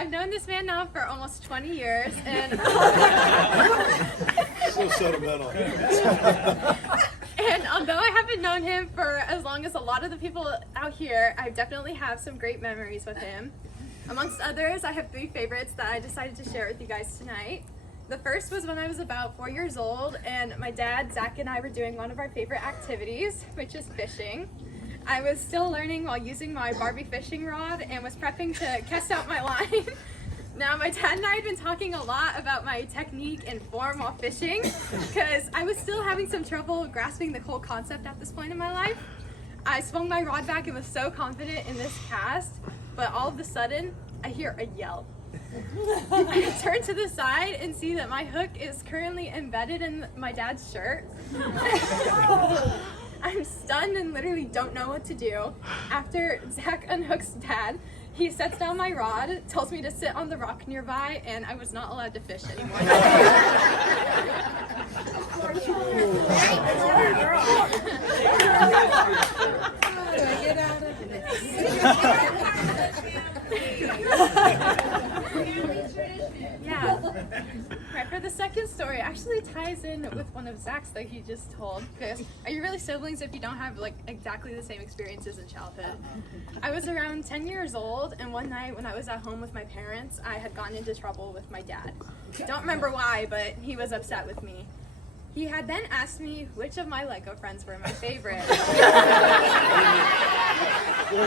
I've known this man now for almost 20 years, and So sentimental. and although I haven't known him for as long as a lot of the people out here, I definitely have some great memories with him. Amongst others, I have 3 favorites that I decided to share with you guys tonight. The first was when I was about 4 years old, and my dad, Zach, and I were doing one of our favorite activities, which is fishing. I was still learning while using my Barbie fishing rod and was prepping to cast out my line. Now, my dad and I had been talking a lot about my technique and form while fishing because I was still having some trouble grasping the whole concept at this point in my life. I swung my rod back and was so confident in this cast, but all of a sudden, I hear a yell. I turn to the side and see that my hook is currently embedded in my dad's shirt. I'm stunned and literally don't know what to do. After Zach unhooks Dad, he sets down my rod, tells me to sit on the rock nearby, and I was not allowed to fish anymore. Get out of Yeah. Right, for the second story, actually ties in with one of Zach's that he just told. Because are you really siblings if you don't have like exactly the same experiences in childhood? I was around 10 years old, and one night when I was at home with my parents, I had gotten into trouble with my dad. Don't remember why, but he was upset with me. He had then asked me which of my Lego friends were my favorite. There's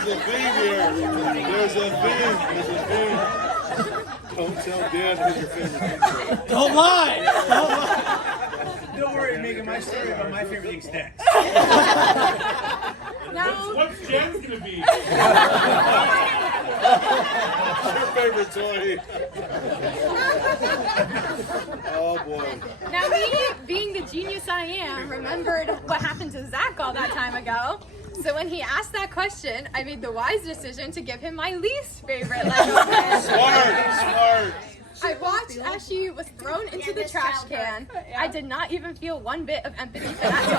a theme here. There's a theme. Don't tell Dad who's your favorite picture. Don't lie! Don't lie! Don't worry, Megan, my story about my favorite thing's next. Now, What's Jen's gonna be? Your favorite toy. Oh boy. now me, being the genius I am, remembered what happened to Zach all that time ago. So when he asked that question, I made the wise decision to give him my least favorite Lego friend. Smart. I watched as she was thrown into the trash can. I did not even feel one bit of empathy for that toy.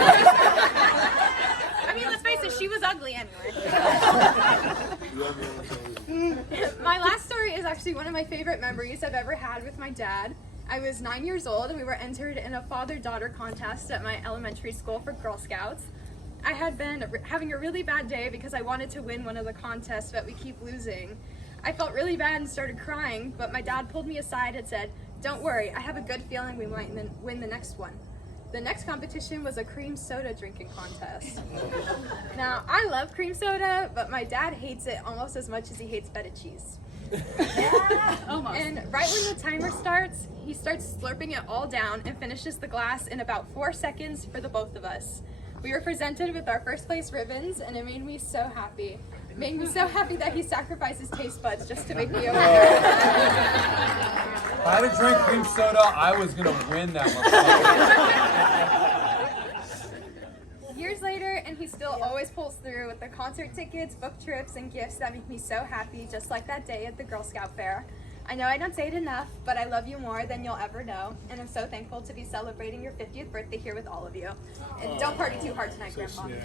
I mean, let's face it, she was ugly anyway. My last story is actually one of my favorite memories I've ever had with my dad. I was 9 years old and we were entered in a father-daughter contest at my elementary school for Girl Scouts. I had been having a really bad day because I wanted to win one of the contests, but we keep losing. I felt really bad and started crying, but my dad pulled me aside and said, "Don't worry, I have a good feeling we might win the next one." The next competition was a cream soda drinking contest. Now, I love cream soda, but my dad hates it almost as much as he hates feta cheese. Almost. And right when the timer starts, he starts slurping it all down and finishes the glass in about 4 seconds for the both of us. We were presented with our first place ribbons, and it made me so happy. It made me so happy that he sacrificed his taste buds just to make me over. If I had to drink cream soda, I was gonna win that one. Years later, and he still always pulls through with the concert tickets, book trips, and gifts that make me so happy, just like that day at the Girl Scout Fair. I know I don't say it enough, but I love you more than you'll ever know, and I'm so thankful to be celebrating your 50th birthday here with all of you. And don't party too hard tonight, Grandpa. Yeah.